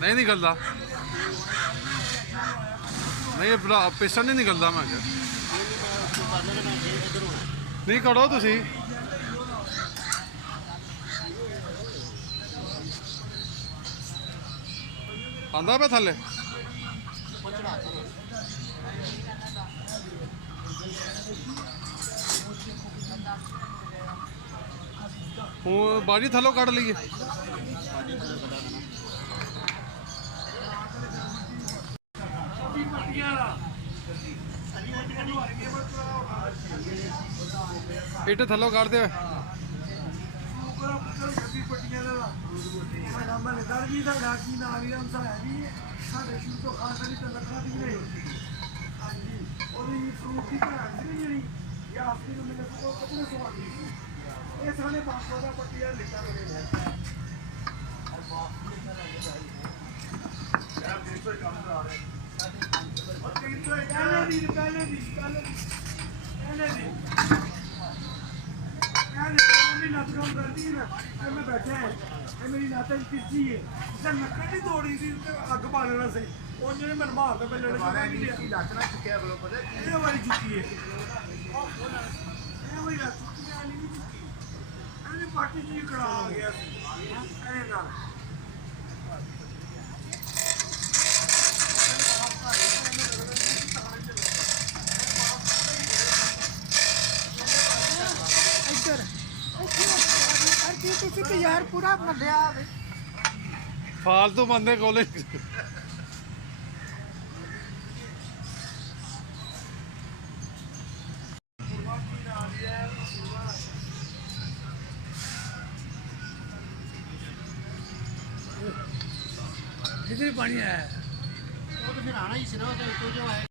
नहीं निकलता नहीं पिस्टन नहीं निकलता मैं नहीं करो तुसी आंदा पे थले हूँ बाजी थलो कट लीए इट थलो कर दे मेरी नाता पिछी है लकड़ी तोड़ी सी अग बालना से उन्होंने मैं मारता पे लड़का लकड़ा चुकिया ये वाली चुकी है ये वाली चुकी अरे पार्टी जी करा आ गया अरे ना यार पूरा मलिया फालतू बंदे कोले जिधर पानी आया वो तो फिर आना ही सी ना, तो जो है